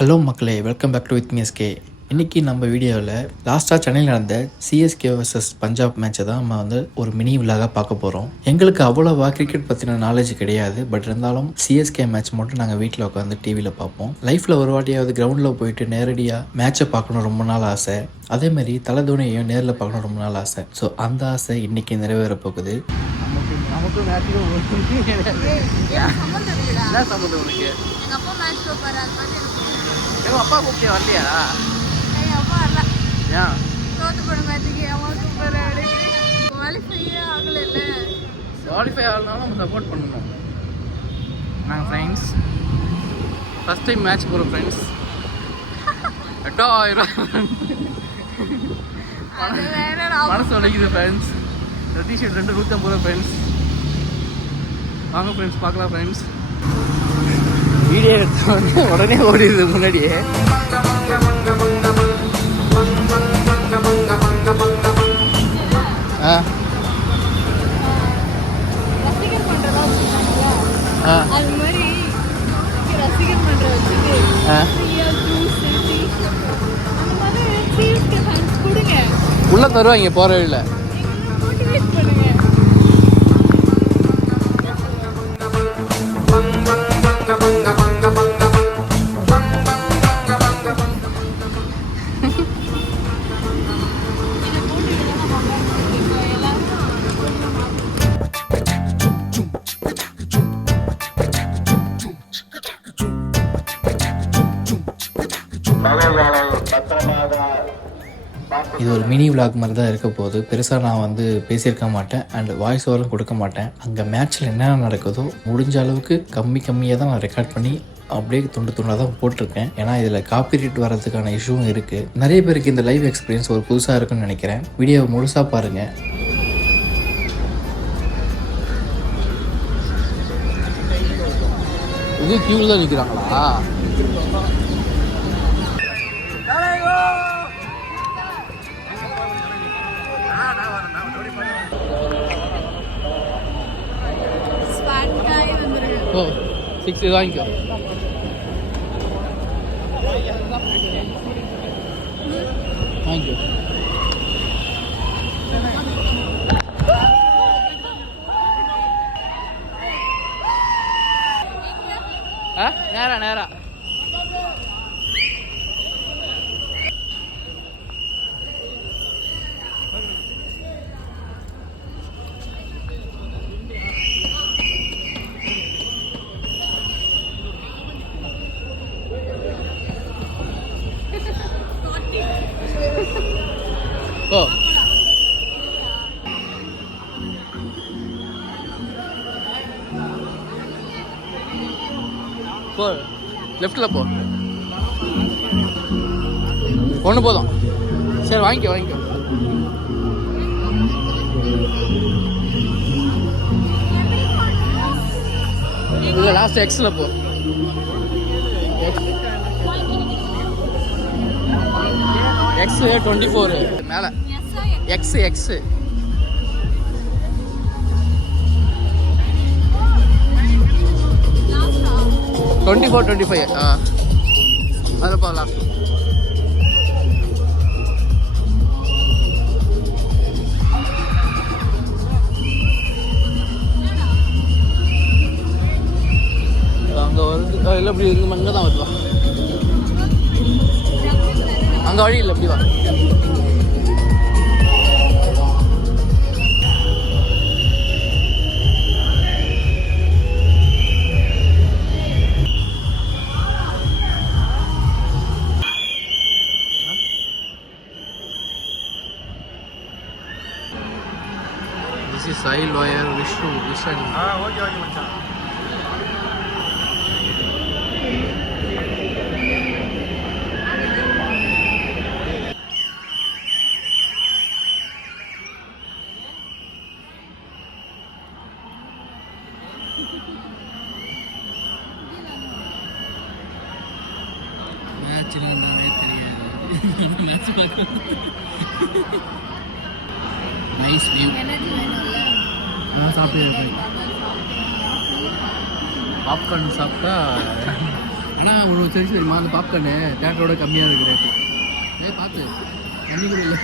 Hello மக்களே, welcome back to with மிஎஸ்கே. இன்றைக்கி நம்ம வீடியோவில் லாஸ்ட்டாக சென்னையில் நடந்த சிஎஸ்கே vs பஞ்சாப் மேட்சை தான் நம்ம ஒரு மினி விலாக பார்க்க போகிறோம். எங்களுக்கு அவ்வளோவா கிரிக்கெட் பற்றின நாலேஜ் கிடையாது. பட் இருந்தாலும் சிஎஸ்கே மேட்ச் மட்டும் நாங்கள் வீட்டில் உட்காந்து டிவியில் பார்ப்போம். லைஃப்பில் ஒரு வாட்டியாவது கிரவுண்டில் போயிட்டு நேரடியாக மேட்சை பார்க்கணும் ரொம்ப நாள் ஆசை. அதேமாதிரி தலை தோனியையும் நேரில் பார்க்கணும் ரொம்ப நாள் ஆசை. ஸோ அந்த ஆசை இன்றைக்கி நிறைவேற போகுது. எங்கள் அப்பா கூப்பிட்டே வரலையா? எங்கள் அப்பா வரல. ஏன் தோத்து போன மேட்சுக்கு அம்மா சூப்பர் குவாலிஃபையே ஆகலை. குவாலிஃபை ஆகலனாலும் நம்ம சப்போர்ட் பண்ணணும். நாங்கள் ஃப்ரெண்ட்ஸ் ஃபஸ்ட் டைம் மேட்ச் போகிறோம் ஃப்ரெண்ட்ஸ். 8000 மனசு உடைக்குது ஃப்ரெண்ட்ஸ். இந்த டிஷர்ட் 250 ஃப்ரெண்ட்ஸ். வாங்க ஃப்ரெண்ட்ஸ் பார்க்கலாம் ஃப்ரெண்ட்ஸ். வீடியோ எடுத்து உடனே ஓடிடுது முன்னாடியே. ரசிகர் பண்ணுறதா வச்சுருக்காங்களா, அது மாதிரி ரசிகர் பண்ணுற வச்சுட்டு அந்த மாதிரி சிஎஸ்கே ஃபேன்ஸ் கொடுங்க. உள்ளே தருவாங்க போகிற வழியில். மோட்டிவேட் பண்ணுங்க. இது ஒரு மினி விலாக் மாதிரி தான் இருக்க போகுது. பெருசாக நான் பேசியிருக்க மாட்டேன் அண்ட் வாய்ஸ் ஓவரும் கொடுக்க மாட்டேன். அங்கே மேட்ச்சில் என்னென்ன நடக்குதோ முடிஞ்ச அளவுக்கு கம்மியாக தான் நான் ரெக்கார்ட் பண்ணி அப்படியே துண்டாக தான் போட்டிருக்கேன். ஏன்னா இதில் காப்பிரைட் வர்றதுக்கான இஷ்யூவும் இருக்குது. நிறைய பேருக்கு இந்த லைவ் எக்ஸ்பீரியன்ஸ் ஒரு புதுசாக இருக்குன்னு நினைக்கிறேன். வீடியோவை முழுசாக பாருங்கள். இது கியூவில் தான் நிற்கிறாங்களா? ஓ 60 வாங்கிக்கோ. வாங்கிக்கோ. நேரா ஓ போ லெஃப்டில் போ. ஒன்று போதும். சரி வாங்கிக்கோ. இல்லை லாஸ்ட் எக்ஸில் போ. எக்ஸ் 24 மேலே. எக்ஸ் 24 25 அதில் போகலாம். அங்கே வருது இல்லை இப்படி இருக்கு. அங்கே தான் வருவா. அங்கே வழி இல்லை இப்படி வா. This is Sai lawyer Vishnu Vishan. Okay மச்சான். மேட்ச் என்னன்னே தெரியாது. மேட்ச் பார்க்க நைஸ் வியூ. எனர்ஜி வேணும்ல. சாப்பிட்டு பாப்கார்ன் சாப்பிட்டா ஆனால் ஒன்று சரி சரிம்மா அந்த பாப்கார்னு தேட்டரோட கம்மியாக இருக்குது ரேட்டு பார்த்து தண்ணி கூட இல்லை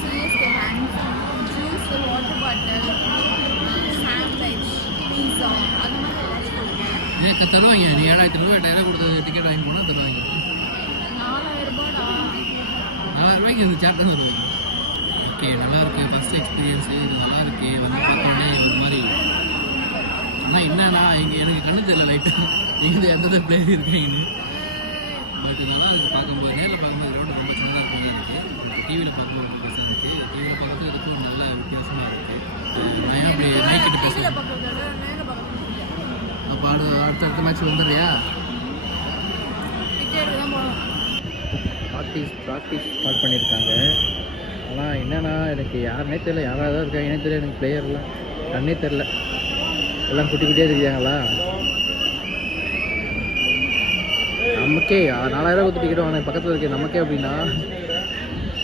CSK hand juice water bottle sandwich pizza அது மாதிரி ஏதாச்சும் கொடுங்க. தருவாங்க நீ 7500 8000 கொடுத்து டிக்கெட் வாங்கி போனால் தருவாங்க. 4000 இந்த சாப்டர் தான் தருவாங்க. ஓகே நல்லாயிருக்கு ஃபஸ்ட் எக்ஸ்பீரியன்ஸு இது நல்லாயிருக்கு வந்து பார்த்தோன்னே ஒரு மாதிரி. ஆனால் என்னன்னா எனக்கு கண்ணு தெரியல லைட்டு எங்கே எந்தெந்த பிளேஸ் இருக்கீங்கன்னு. பட் நல்லா இருக்குது பார்க்கும்போது நேரில் பார்க்கும்போது ரோடு ரொம்ப சின்னதாக இருக்கும் இருக்குது. டிவியில் பார்க்கும்போது ரொம்ப பெருசாக இருக்குது. டிவியில் பார்க்குறது இதுக்கும் ஒரு நல்ல வித்தியாசமாக இருக்குது. நான் ஏன் அப்படி நைக்கிட்டு பேசுகிறேன். அப்போ அடுத்த மேட்ச் வந்துடுறியா? ப்ராக்டிஸ் ஸ்டார்ட் பண்ணியிருக்காங்க. ஆனால் என்னென்னா எனக்கு யாருனே தெரியல, யாராவது தான் இருக்காங்கன்னே தெரியல. எனக்கு பிளேயர்லாம் கண்ணே தெரில, எல்லாம் குட்டி குட்டியாக இருக்காங்களா. நமக்கே 4000 கொடுத்து டிக்கெட் வாங்கினேன் பக்கத்தில் இருக்கேன். நமக்கே அப்படின்னா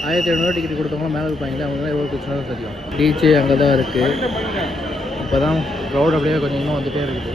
1500 டிக்கெட் கொடுத்தவங்க மேலே இருப்பாங்களே அவங்களாம் எவ்வளோ பிரச்சனை தான் தெரியும். பீச்சு அங்கே தான் இருக்குது. இப்போ தான் க்ரௌட் அப்படியே கொஞ்சம் இன்னும் வந்துகிட்டே இருக்குது.